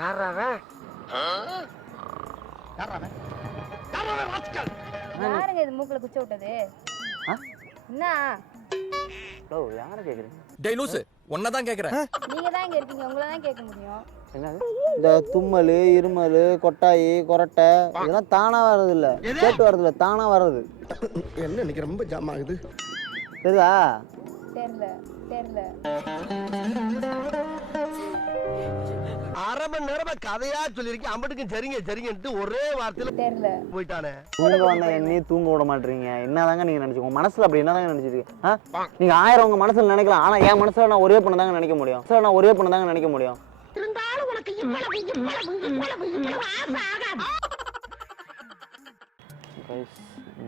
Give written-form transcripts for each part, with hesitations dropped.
யாராவன் யாருங்க இது மூக்குல குச்ச விட்டது? என்ன யாரை கேக்குறீங்க? டேய் லூசு, உன்னதான் கேக்குறேன். நீங்க தான் இங்க இருக்கீங்க, உங்களை தான் கேட்க முடியும். என்னது? இந்த தும்மல், இருமல், கொட்டாயி, கொரட்டை இதெல்லாம் தானா வர்றது இல்ல, கேட்டு வர்றது இல்ல, தானா வர்றது. என்ன இன்னைக்கு ரொம்ப ஜாம் ஆகுது. தெரியுதா? தெரியல தெரியல. அரை மணி நேரமா கதையா சொல்லிருக்கேன். அம்பட்டுக்கும் சரிங்க சரிங்கன்ட்டு ஒரே வார்த்தையில தெரியல போயிட்டானே. தூங்க வந்த என்னையும் தூங்க விட மாட்டீங்க. என்னதாங்க நீங்க நினைச்சு உங்க மனசுல அப்படி என்னதாங்க நினைச்சிருக்கீங்க? நீங்க 1000 உங்க மனசுல நினைக்கலாம், ஆனா என் மனசுல நான் ஒரே பொண்ணு தாங்க நினைக்க முடியும். நான் ஒரே பொண்ணு தாங்க நினைக்க முடியும். இருந்தாலும் உனக்கு இவ்வளவு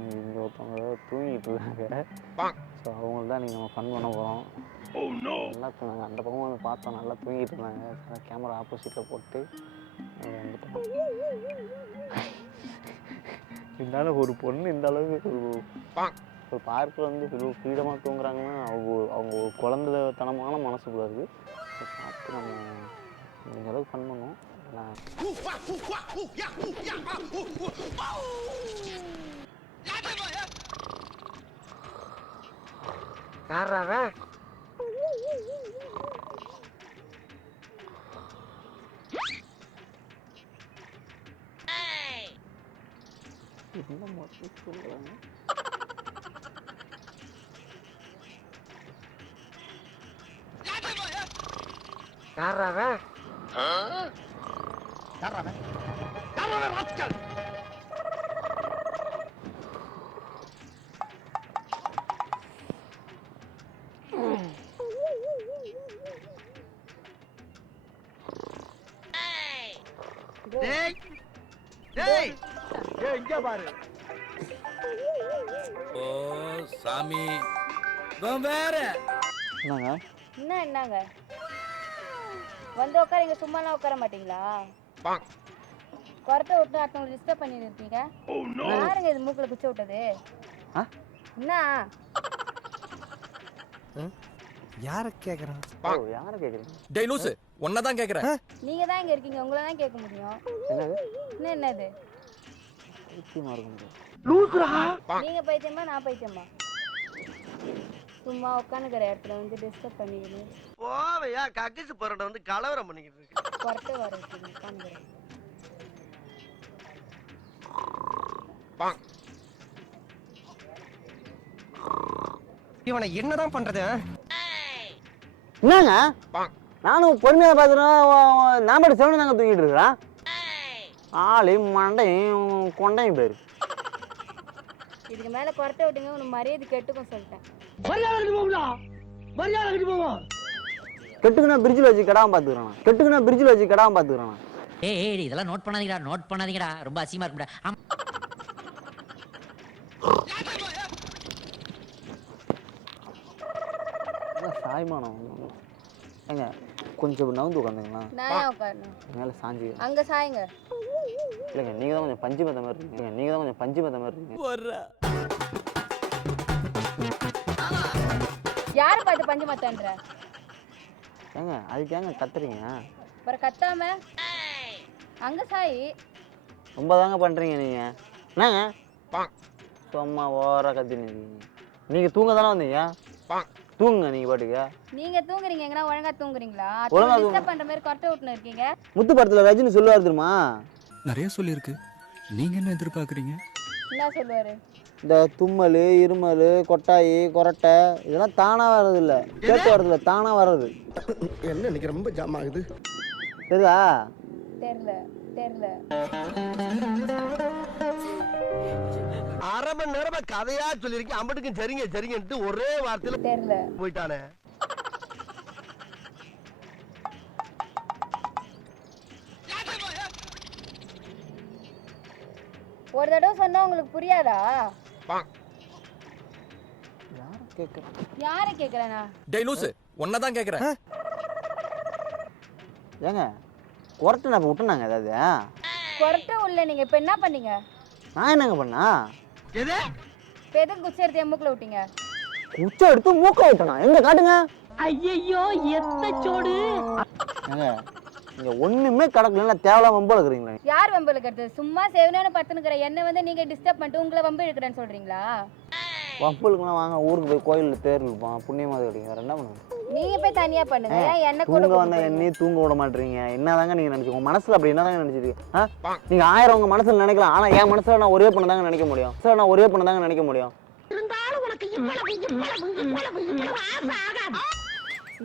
இங்க ஒருத்தவங்க தூங்கிட்டு இருக்காங்க. ஸோ அவங்களுக்கு தான் நீங்கள் நம்ம ஃபன் பண்ண போகிறோம். நல்லா தூங்க அந்த பக்கம் வந்து பார்த்தோம், நல்லா தூங்கிட்டு இருந்தாங்க. கேமரா ஆப்போசிட்டில் போட்டு வந்துட்டோம். இருந்தாலும் ஒரு பொண்ணு இந்த அளவுக்கு ஒரு பார்க்கில் வந்து ஃப்ரீடமாக தூங்குறாங்கன்னா அவங்க ஒரு குழந்தைத்தனமான மனசுக்குள்ள இருக்குது. பார்த்து நம்ம இந்த அளவுக்கு ஃபன் பண்ணுவோம். யாராவன் என்ன மட்டும் சொல்கிறாங்க? யாராவன் இங்க பாரு. ஓ சாமி, வேற என்னங்க? என்னங்க வந்து உட்காருங்க, சும்மாலாம் உட்கார மாட்டீங்களா? குறத்தை விட்டு அடுத்தவங்களை டிஸ்டர்ப் பண்ணிட்டு இருக்கீங்க. யாருங்க இது மூக்குல குச்ச விட்டது? என்ன யார கேக்குறான்? யாரை கேட்குறீங்க? டேய் லூசு, உன்னதான் கேக்குறேன். நீங்க தான் இங்க இருக்கீங்க, உங்களை தான் கேட்க முடியும். என்னது? என்னது? பைத்தியமா இருக்க முடியும். நீங்க பைத்தியமா நான் பைத்தியமா? சும்மா உட்காந்துக்கிற இடத்துல வந்து டிஸ்டர்ப் பண்ணிக்கிட்டு போவையா கக்கிசு பரோட வந்து கலவரம் பண்ணிக்கிட்டு இருக்கு. குறத்தை வர வச்சுக்கணும் உட்காந்துக்கிறேன். இவனை என்னதான் பண்றது? என்னங்க? நானும் பொறுமையாக பார்த்துட்டோம். நான் மட்டும் செவனு தாங்க தூங்கிட்டு இருக்கிறேன். ஆளையும் மண்டையும் கொண்டையும் பேரு. இதுக்கு மேல குறத்தை விட்டீங்க, உனக்கு மரியாதை கெட்டுக்கும் சொல்லிட்டேன். கெட்டுக்குன்னா பிரிட்ஜில் வச்சு கடாம பார்த்துக்கிறேன். கெட்டுக்குன்னா பிரிட்ஜில் வச்சு கடாம பார்த்துக்கிறேன். ஏய் இதெல்லாம் நோட் பண்ணாதீங்கடா, ரொம்ப அசிங்கமா இருக்குடா. சாய்மானம் ஏங்க, கொஞ்சம் நவுந்து உட்காந்துங்களா? நான் உட்காரணும் மேலே சாஞ்சி அங்க சாய்ங்க. இல்லைங்க, நீங்கள் தான் கொஞ்சம் பஞ்சு மத்த மாதிரி இருக்கீங்க. நீங்கள் தான் கொஞ்சம் பஞ்சு மத்த மாதிரி இருக்கீங்க. யாரை பார்த்து பஞ்சு மத்தன்ற? ஏங்க அதுக்கு ஏங்க கத்துறீங்க? அப்புறம் கத்தாம அங்க சாய். ரொம்ப தாங்க பண்ணுறீங்க நீங்கள். என்னங்க சும்மா ஓவராக கத்தின்னு இருக்கீங்க. நீங்கள் தூங்க தானே வந்தீங்க, தூங்குங்க நீங்கள் பாட்டுக்கு. நீங்க தூங்குறீங்க, எங்கன்னா ஒழுங்கா தூங்குறீங்களா? ஒழுங்கா டிஸ்டர்ப் பண்ற மாதிரி குறத்தை விட்டுன்னு இருக்கீங்க. முத்து படத்தில் ரஜினி சொல்லுவார் தெரியுமா? நிறைய சொல்லிருக்கு, நீங்க என்ன எதிர்பார்க்குறீங்க? என்ன சொல்லுவாரு? இந்த தும்மல், இருமல், கொட்டாயி, கொரட்டை இதெல்லாம் தானா வர்றது இல்ல, கேட்டு வர்றது இல்ல, தானா வர்றது. என்ன இன்னைக்கு ரொம்ப ஜாம் ஆகுது. தெரியுதா? தெரியல தெரியல. அரை மணி நேரமா கதையா சொல்லிருக்கேன். அம்பட்டுக்கும் சரிங்க சரிங்கன்ட்டு ஒரே வார்த்தையில தெரியல போயிட்டானே. ஒரு தடவை சொன்னா உங்களுக்கு புரியாதா? யாரை கேட்குறேன்? யாரை கேக்குறேனா? டேய் லூசு, உன்னதான் கேக்குறேன். ஏங்க கொரட்டை நான் விட்டுனாங்க ஏதாவது? குறத்தை உள்ள நீங்க இப்ப என்ன பண்ணீங்க? நான் என்னங்க பண்ணா? எது? இப்ப எதுக்கு குச்சி எடுத்து என் மூக்குல விட்டீங்க? குச்சை எடுத்து மூக்க விட்டனா? எங்க காட்டுங்க. ஐயோ எத்த சோடு. ஏங்க இங்க ஒண்ணுமே கடக்கல, தேவையில்லாம வம்பு இருக்கிறீங்களா? யார் வம்பு இழுக்கிறது? சும்மா சேவனான பத்துனுக்கிற என்ன வந்து நீங்க டிஸ்டர்ப் பண்ணிட்டு உங்களை வம்பு இழுக்கிறேன்னு சொல்றீங்களா? வம்புலுக்குலாம் வாங்க, ஊருக்கு போய் கோயிலில் தேர் இருப்பான், புண்ணியமாக கிடைக்கும். வேறு என்ன பண்ணுங்க? நீங்க போய் தனியா பண்ணுங்க. ஏன் என்ன கூட தூங்க வந்த என்னையும் தூங்க விட மாட்டீங்க. என்னதாங்க நீங்க நினைச்சீங்க? உங்க மனசுல அப்படி என்னதாங்க நினைச்சிருக்கீங்க? நீங்க 1000 உங்க மனசுல நினைக்கலாம், ஆனா என் மனசுல நான் ஒரே பண்ண தாங்க நினைக்க முடியும். சார், நான் ஒரே பண்ண தாங்க நினைக்க முடியும். இருந்தாலும் உனக்கு இவ்வளவு ஆசை ஆகாது.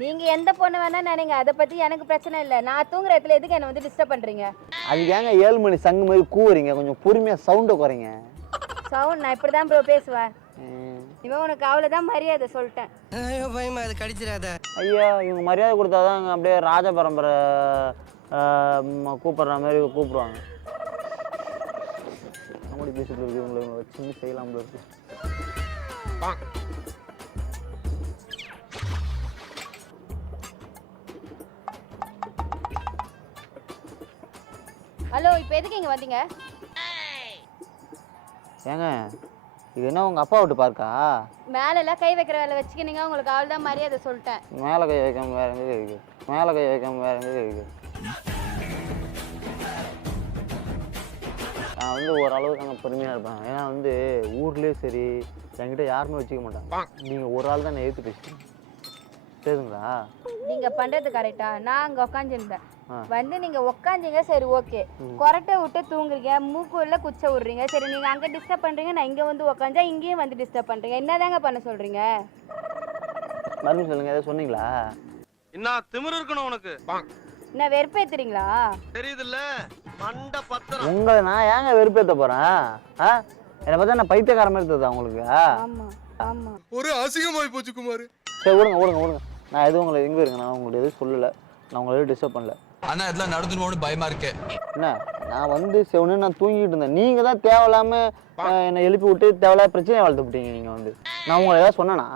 நீங்க எந்த பொண்ணு வேணா நினைங்க, அதை பத்தி எனக்கு பிரச்சனை இல்லை. நான் தூங்குற இடத்துல எதுக்கு என்ன வந்து டிஸ்டர்ப் பண்றீங்க? அதுக்கு ஏங்க 7 மணி சங்கு மாதிரி கூவுறீங்க? கொஞ்சம் பொறுமையா சவுண்டை குறைங்க. சவுண்ட் நான் இப்படிதான் ப்ரோ பேசுவேன். இவன் உனக்கு அவ்வளவுதான் மரியாதை சொல்லிட்டேன். ஐயோ பயமா, அது கடிச்சிடாத. ஐயா, இவங்க மரியாதை கொடுத்தாதான் அப்படியே ராஜ பரம்பரை கூப்பிடுற மாதிரி கூப்பிடுவாங்க. காமெடி பேசிட்டு இருக்கு, இவங்களை வச்சு செய்யலாம் இருக்கு. ஹலோ, இப்போ எதுக்கு இங்க வந்தீங்க? ஏங்க, இது என்ன உங்க அப்பா விட்டு பார்க்கா? மேல எல்லாம் கை வைக்கிற வேலை வச்சுக்கினீங்க, உங்களுக்கு அவ்வளவுதான் மரியாதை சொல்லிட்டேன். மேலே கை வைக்காம வேற எங்கே இருக்கு? மேலே கை வைக்காம வேற எங்கே இருக்கு? நான் வந்து ஓரளவுக்கு அங்கே பொறுமையாக இருப்பேன். ஏன்னா வந்து ஊர்லேயே சரி என்கிட்ட யாருமே வச்சுக்க மாட்டாங்க. நீங்கள் ஒரு ஆள் தான் நான் எடுத்து பேசுகிறேன், சரிங்களா? நீங்க பண்றது கரெக்டா? நான் அங்க உட்காந்துருந்தேன், வந்து நீங்க உட்காந்தீங்க, சரி ஓகே. கொரட்டை விட்டு தூங்குறீங்க, மூக்குள்ள குச்சை விடுறீங்க, சரி நீங்க அங்க டிஸ்டர்ப் பண்றீங்க, நான் இங்க வந்து உட்காந்தா இங்கேயும் வந்து டிஸ்டர்ப் பண்றீங்க. என்னதாங்க பண்ண சொல்றீங்க? மறுபடியும் சொல்லுங்க, ஏதாவது சொன்னீங்களா? என்ன திமிரு இருக்கணும் உனக்கு? என்ன வெறுப்பேத்துறீங்களா? தெரியுதுல்ல, மண்ட பத்திரம். உங்களை நான் ஏங்க வெறுப்பேற்ற போறேன்? என்னை பார்த்தா நான் பைத்தியக்கார மாதிரி தெரியுதா உங்களுக்கு? ஆமா ஆமா, ஒரு அசிங்கமாய் போச்சு குமார். சரி, விடுங்க. நான் எதுவும் உங்களை எங்கே இருங்க, நான் உங்களுக்கு எதுவும் சொல்லலை, நான் உங்களை எதுவும் டிஸ்டர்ப் பண்ணல. ஆனா இதெல்லாம் நடந்துருவோம்னு பயமா இருக்கேன். என்ன, நான் வந்து செவனு நான் தூங்கிட்டு இருந்தேன். நீங்கள் தான் தேவையில்லாம என்னை எழுப்பி விட்டு தேவையில்லாத பிரச்சனையை வளர்த்து விட்டீங்க. நீங்கள் வந்து நான் உங்களை ஏதாவது சொன்னேனா?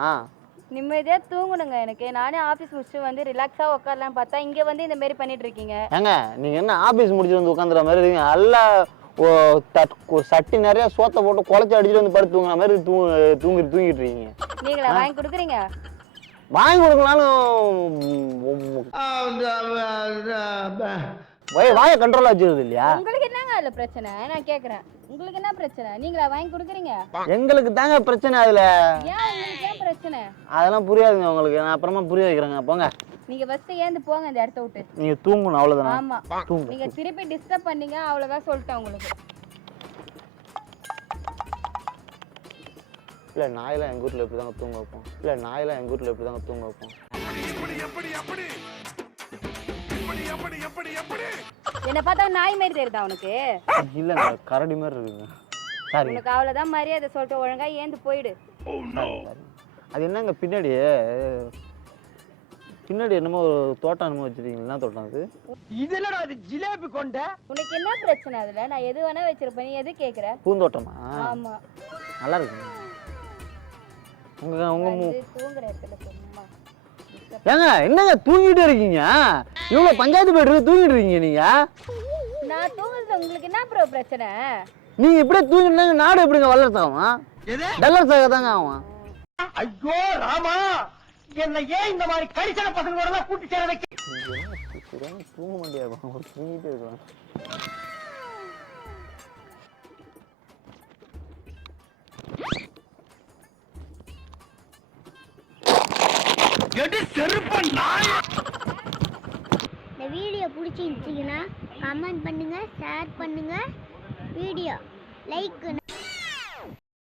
நிம்மதியா தூங்கணுங்க. எனக்கு நானே ஆபீஸ் முடிச்சு வந்து ரிலாக்ஸா உட்காரலான்னு பார்த்தா இங்க வந்து இந்த மாதிரி பண்ணிட்டு இருக்கீங்க. ஏங்க, நீங்கள் என்ன ஆஃபீஸ் முடிச்சுட்டு வந்து உட்காந்துற மாதிரி இருக்கீங்க? நல்லா சட்டி நிறைய சோத்தை போட்டு குழச்சி அடிச்சுட்டு வந்து படுத்து தூங்குற மாதிரி தூங்கிட்டு இருக்கீங்க. நீங்களா வாங்கி கொடுக்குறீங்க? வாங்கி கொடுக்கலாலும் வாய கண்ட்ரோலா வச்சிருது இல்லையா? உங்களுக்கு என்னங்க அதுல பிரச்சனை? நான் கேக்குறேன், உங்களுக்கு என்ன பிரச்சனை? நீங்களா வாங்கி கொடுக்குறீங்க? எங்களுக்கு தாங்க பிரச்சனை அதுல. ஏன் உங்களுக்கு ஏன் பிரச்சனை? அதெல்லாம் புரியாதுங்க உங்களுக்கு, நான் அப்புறமா புரிய வைக்கிறேங்க. போங்க, நீங்க ஃபர்ஸ்ட் ஏந்து போங்க இந்த இடத்த விட்டு. நீங்க தூங்கணும், அவ்வளவுதானா? ஆமா, நீங்க திருப்பி டிஸ்டர்ப் பண்ணீங்க, அவ்வளவுதான் சொல்லிட்டேன் உங்களுக்கு. இல்ல, நாயெல்லாம் எங்க ஊர்ல எப்படிதாங்க தூங்க வைப்போம்? என்ன பார்த்தா நாய் மாதிரி தெரியுதா உனக்கு? இல்லங்க, கரடி மாதிரி இருக்குங்க. சாரி, உனக்கு அவ்வளவுதான் மரியாதை சொல்லிட்டு ஒழுங்கா ஏந்து போயிடு. அது என்னங்க பின்னாடி என்னமோ ஒரு தோட்டம் என்னமோ வச்சிருக்கீங்க? என்ன தோட்டம் அது? இதெல்லாம் அது ஜிலேபி கொண்ட. உனக்கு என்ன பிரச்சனை அதுல? நான் எது வேணா வச்சிருப்பேன், நீ எது கேக்குற? பூந்தோட்டமா? ஆமா, நல்லா இருக்குங்க. உங்க தூங்குற இடத்துல சும்மா ஏங்க, என்னங்க தூங்கிட்டு இருக்கீங்க? இவ்வளவு பஞ்சாயத்து போயிட்டு தூங்கிட்டு இருக்கீங்க நீங்க? நான் தூங்குறது உங்களுக்கு என்ன ப்ரோ பிரச்சனை? நீங்க இப்படியே தூங்கிட்டு நாடு எப்படிங்க வளர்த்து ஆகும்? டல்லர்ஸ் தாங்க ஆகும். ஐயோ ராமா, என்ன ஏன் இந்த மாதிரி கரிசன பசங்களோட எல்லாம் கூட்டி சேர வைக்க? தூங்க முடியாது, தூங்கிட்டே இருக்கலாம். இந்த வீடியோ பிடிச்சிருந்துச்சிங்கன்னா கமெண்ட் பண்ணுங்க, ஷேர் பண்ணுங்க, வீடியோ லைக்